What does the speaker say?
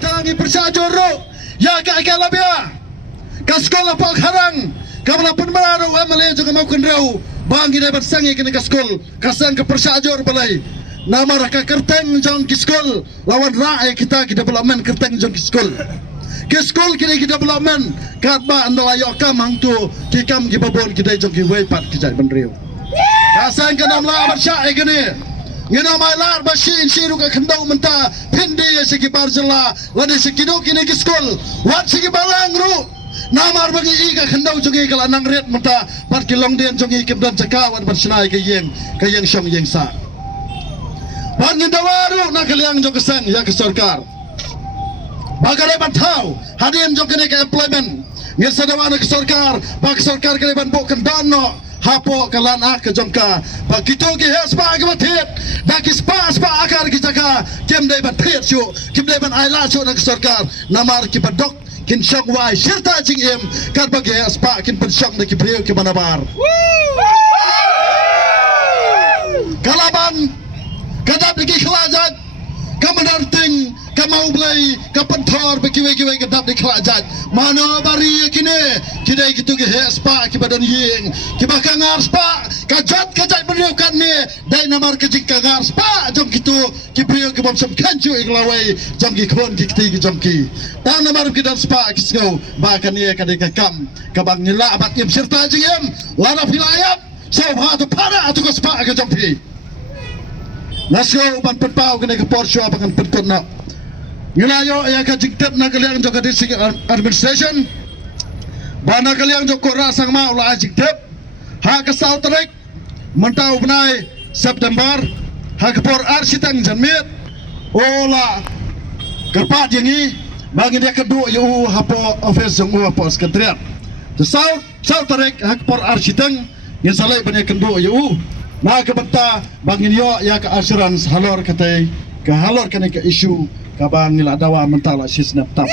Tangi persajoro ya ka kalabia ka sekolah pak harang ka pun mararo amale juga mau kenrau bangi dapat sangi kena ka skol kasang ke persajor balai nama raka kerteng jong ki skol lawan raai kita development kerteng jong ki skol kita development kat ba andalayo kam hangtu ki kam ki babon kita jong ki wei pat ki jai benriu kasang ke namla bersai kene ngena mailar basin siru ka khendau menta pindi ya segi barjala lade sekido kini ki skol wat segi balang ru namar bagi i ka khendau jongi kala nang ret menta pat ki longdian jongi kibdan cakawan bersenai ke yeng syong yeng sa pan ngindawaru na kaliang jong kesang ya ke sarkar bagare bantau hadiem jong kene ke employment ngir sadawana ke sarkar bag sarkar kene ban bo kendano hapo kalan ke jongka pakito ki hespa ke batit dak spa akar ki jaka kem dai batit chu kem dai ban aila chu nak sarkar namar ki padok kin syong wai sirta jing em kar bagi hespa kin pensyong dak ki priu ki manabar kalaban kadap ki khlajat kamanarting kamau blai kapanthor bekiwe-kiwe kadap di khlajat mano bari kine kidai gitu ke hespa ki badan yeng ki bakangar spa kajat beriu kan ni dai namar ke jingkangar spa jom gitu ki beriu ki bom sam kanju iglawai jom ki khon ki ti ki jom ki tang namar ki dan spa ki sgau ba kan ye kadai ka kam kabang nila bat yem sirta jingem lana filayap sau ha tu para tu ko spa ka jom pi nasyo ban petpau kene ke porsho apakan petkot na Ngelayo ya ka jingtep na kaliang jok district administration bana kaliang jok kora sang ma ula jingtep ha ka sautrek mentau benai September ha ka por arsitang janmit ola kerpat yangi bagi dia kedua yu hapo office jong hapo sekretariat the sautrek ha ka por arsitang yang salai banyak kedua yu na ka benta bagi yo ya ka assurance halor katai ka halor kene ka issue kabang nila dawa mentala sisnap tap